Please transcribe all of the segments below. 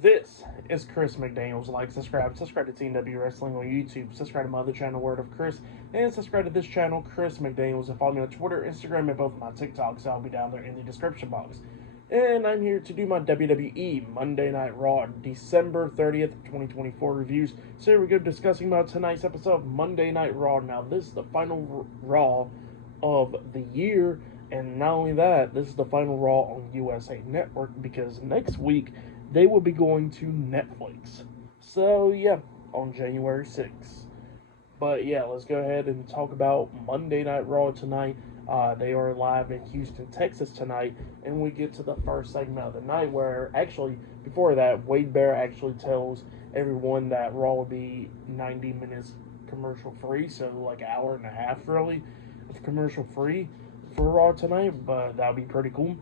This is Chris McDaniels. Like, subscribe to TNW Wrestling on YouTube, subscribe to my other channel, Word of Chris, and subscribe to this channel, Chris McDaniels, and follow me on Twitter, Instagram, and both of my TikToks. I'll be down there in the description box. And I'm here to do my WWE Monday Night Raw, December 30th, 2024 reviews. So here we go, discussing about tonight's episode of Monday Night Raw. Now, this is the final Raw of the year, and not only that, this is the final Raw on USA Network, because next week they will be going to Netflix. So, yeah, on January 6th. But, yeah, let's go ahead and talk about Monday Night Raw tonight. They are live in Houston, Texas tonight, and we get to the first segment of the night where, actually, before that, Wade Bear actually tells everyone that Raw will be 90 minutes commercial free, so like an hour and a half, really, of commercial free for Raw tonight, but that would be pretty cool.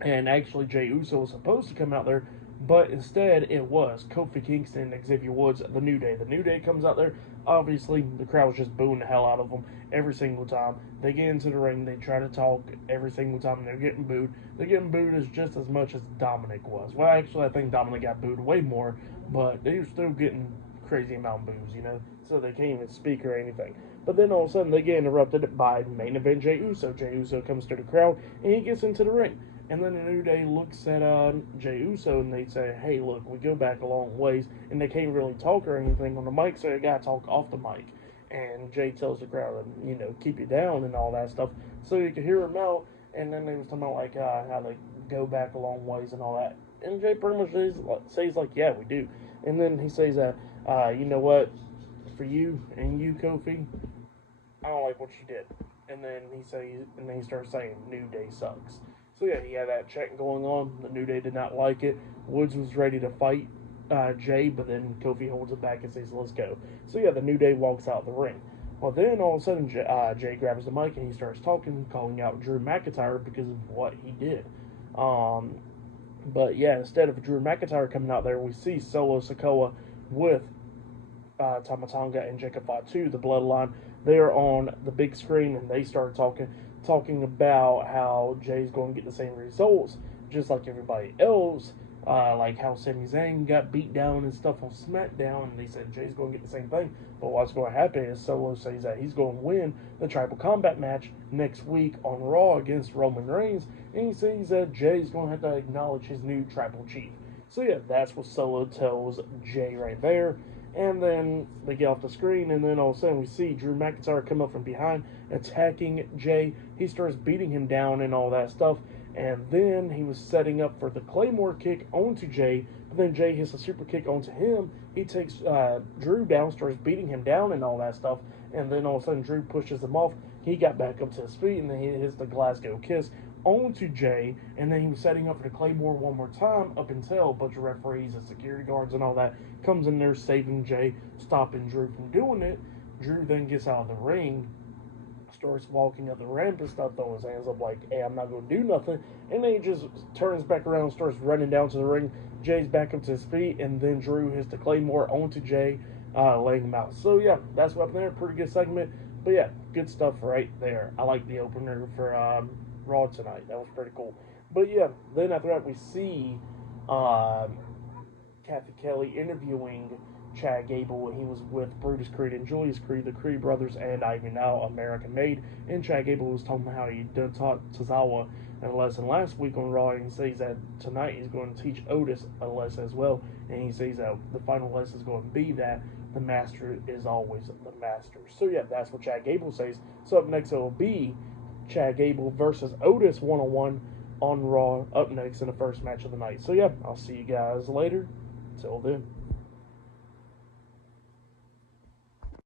And actually, Jey Uso was supposed to come out there, but instead it was Kofi Kingston and Xavier Woods, The New Day. The New Day comes out there. Obviously, the crowd was just booing the hell out of them every single time. They get into the ring, they try to talk every single time, and they're getting booed. They're getting booed just as much as Dominic was. Well, actually, I think Dominic got booed way more, but they were still getting crazy amount of boos, so they can't even speak or anything. But then all of a sudden, they get interrupted by main event Jey Uso. Jey Uso comes to the crowd, and he gets into the ring. And then the New Day looks at Jey Uso and they say, hey, look, we go back a long ways, and they can't really talk or anything on the mic, so they got to talk off the mic. And Jey tells the crowd, keep you down and all that stuff, so you can hear him out. And then they was talking about, like, how they go back a long ways and all that. And Jey pretty much says, like, yeah, we do. And then he says that, you know what, for you and you, Kofi, I don't like what you did. And then he starts saying, New Day sucks. So yeah, he had that check going on. The New Day did not like it. Woods was ready to fight Jey, but then Kofi holds it back and says, let's go. So yeah, the New Day walks out the ring. Well, then all of a sudden, Jey grabs the mic and he starts talking, calling out Drew McIntyre because of what he did. But yeah, instead of Drew McIntyre coming out there, we see Solo Sikoa with Tama Tonga and Jacob Fatu, the Bloodline. They're on the big screen and they start talking about how Jey's going to get the same results just like everybody else, like how Sami Zayn got beat down and stuff on SmackDown, and they said Jey's going to get the same thing. But what's going to happen is Solo says that he's going to win the Tribal Combat match next week on Raw against Roman Reigns, and he says that Jey's going to have to acknowledge his new Tribal Chief. So yeah, that's what Solo tells Jey right there. And then they get off the screen, and then all of a sudden we see Drew McIntyre come up from behind, attacking Jey. He starts beating him down and all that stuff. And then he was setting up for the Claymore kick onto Jey, but then Jey hits a super kick onto him. He takes Drew down, starts beating him down and all that stuff. And then all of a sudden Drew pushes him off. He got back up to his feet, and then he hits the Glasgow Kiss onto Jey, and then he was setting up for the Claymore one more time up until a bunch of referees and security guards and all that comes in there saving Jey, stopping Drew from doing it. Drew then gets out of the ring, starts walking up the ramp and stuff, throwing his hands up like, hey, I'm not going to do nothing. And then he just turns back around and starts running down to the ring. Jey's back up to his feet, and then Drew hits the Claymore onto Jey, laying him out. So yeah, that's what happened there. Pretty good segment. But yeah, good stuff right there. I like the opener for Raw tonight. That was pretty cool. But yeah, then after that we see Kathy Kelly interviewing Chad Gable. He was with Brutus Creed and Julius Creed, the Creed brothers, and Ivy Now, American Made. And Chad Gable was talking about how he done taught Tozawa a lesson last week on Raw, and he says that tonight he's going to teach Otis a lesson as well. And he says that the final lesson is going to be that the master is always the master. So yeah, that's what Chad Gable says. So up next it will be Chad Gable versus Otis one-on-one on Raw up next in the first match of the night. So yeah, I'll see you guys later. Till then.